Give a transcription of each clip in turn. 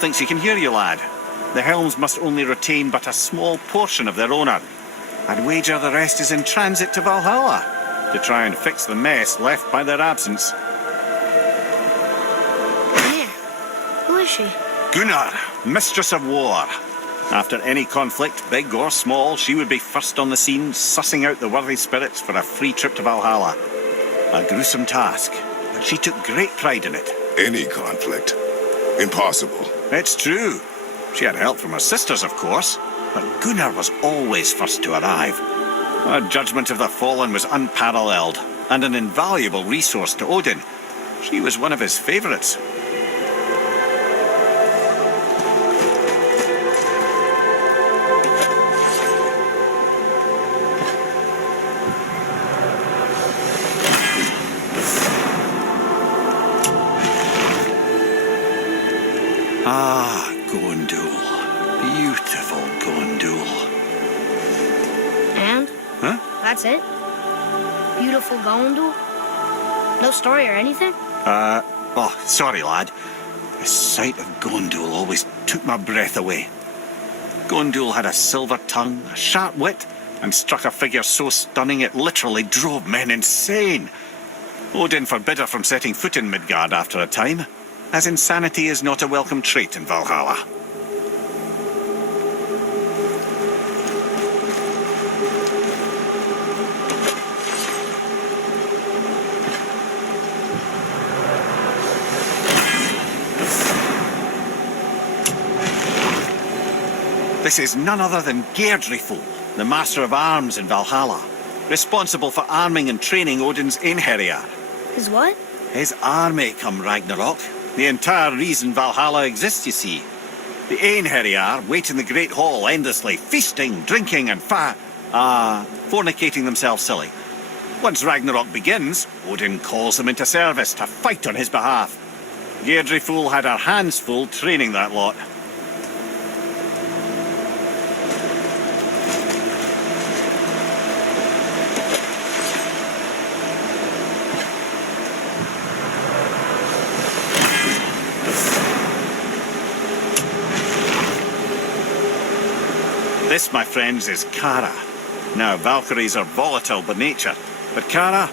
thinks he can hear you, lad. The helms must only retain but a small portion of their owner. I'd wager the rest is in transit to Valhalla to try and fix the mess left by their absence. Mimir, who is she? Gunnar, mistress of war. After any conflict, big or small, she would be first on the scene, sussing out the worthy spirits for a free trip to Valhalla. A gruesome task, but she took great pride in it. Any conflict? Impossible. It's true. She had help from her sisters, of course, but Gunnar was always first to arrive. Her judgment of the fallen was unparalleled, and an invaluable resource to Odin. She was one of his favourites. Ah, Gondul. Beautiful Gondul. And? Huh? That's it? Beautiful Gondul? No story or anything? Oh, sorry, lad. The sight of Gondul always took my breath away. Gondul had a silver tongue, a sharp wit, and struck a figure so stunning it literally drove men insane. Odin forbid her from setting foot in Midgard after a time, as insanity is not a welcome trait in Valhalla. This is none other than Geirdriful, the master of arms in Valhalla, responsible for arming and training Odin's Einherjar. His what? His army come Ragnarok. The entire reason Valhalla exists, you see. The Einherjar wait in the Great Hall endlessly, feasting, drinking and fornicating themselves silly. Once Ragnarok begins, Odin calls them into service to fight on his behalf. Geirdriful had her hands full training that lot. This, my friends, is Kara. Now, Valkyries are volatile by nature, but Kara,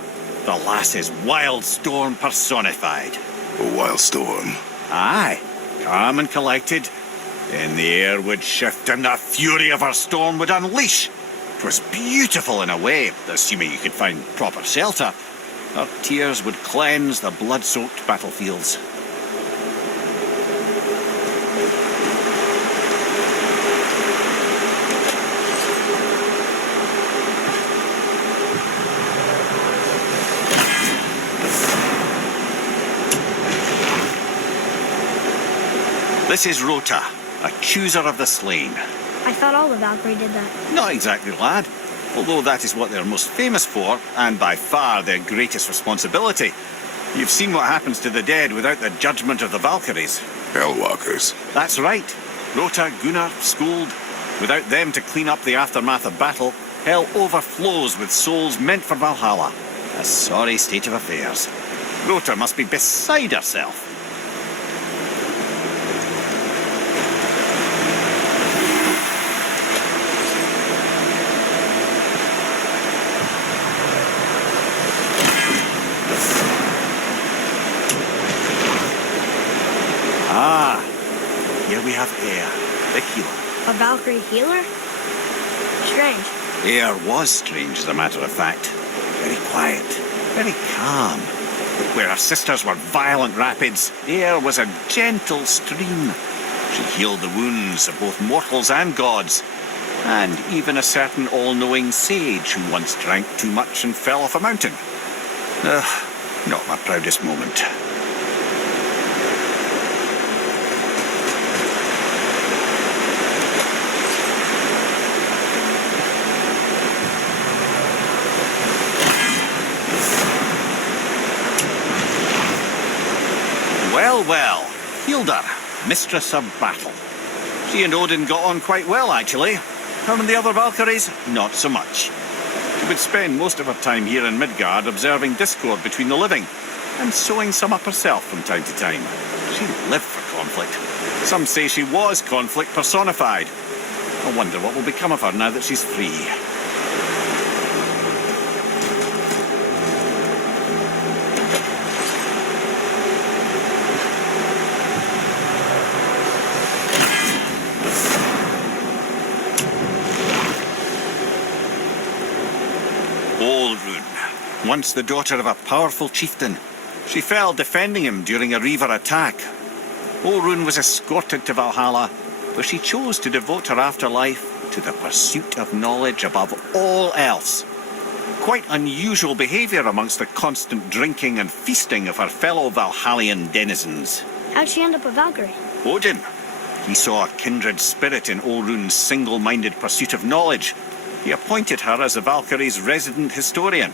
the lass is wild storm personified. A wild storm? Aye, calm and collected. Then the air would shift and the fury of her storm would unleash. 'Twas beautiful in a way, assuming you could find proper shelter. Her tears would cleanse the blood-soaked battlefields. This is Rota, a chooser of the slain. I thought all the Valkyrie did that. Not exactly, lad. Although that is what they're most famous for, and by far their greatest responsibility. You've seen what happens to the dead without the judgment of the Valkyries. Hellwalkers. That's right. Rota, Gunnar, Skuld. Without them to clean up the aftermath of battle, hell overflows with souls meant for Valhalla. A sorry state of affairs. Rota must be beside herself. Ah, here we have Eir, the healer. A Valkyrie healer? Strange. Eir was strange, as a matter of fact. Very quiet, very calm. Where her sisters were violent rapids, Eir was a gentle stream. She healed the wounds of both mortals and gods, and even a certain all-knowing sage who once drank too much and fell off a mountain. Not my proudest moment. Well, Hilda, mistress of battle. She and Odin got on quite well, actually. Her and the other Valkyries, not so much. She would spend most of her time here in Midgard observing discord between the living, and sewing some up herself from time to time. She lived for conflict. Some say she was conflict personified. I wonder what will become of her now that she's free. Once the daughter of a powerful chieftain. She fell defending him during a Reaver attack. Olrun was escorted to Valhalla, where she chose to devote her afterlife to the pursuit of knowledge above all else. Quite unusual behaviour amongst the constant drinking and feasting of her fellow Valhallian denizens. How'd she end up a Valkyrie? Odin. He saw a kindred spirit in Olrun's single-minded pursuit of knowledge. He appointed her as the Valkyrie's resident historian.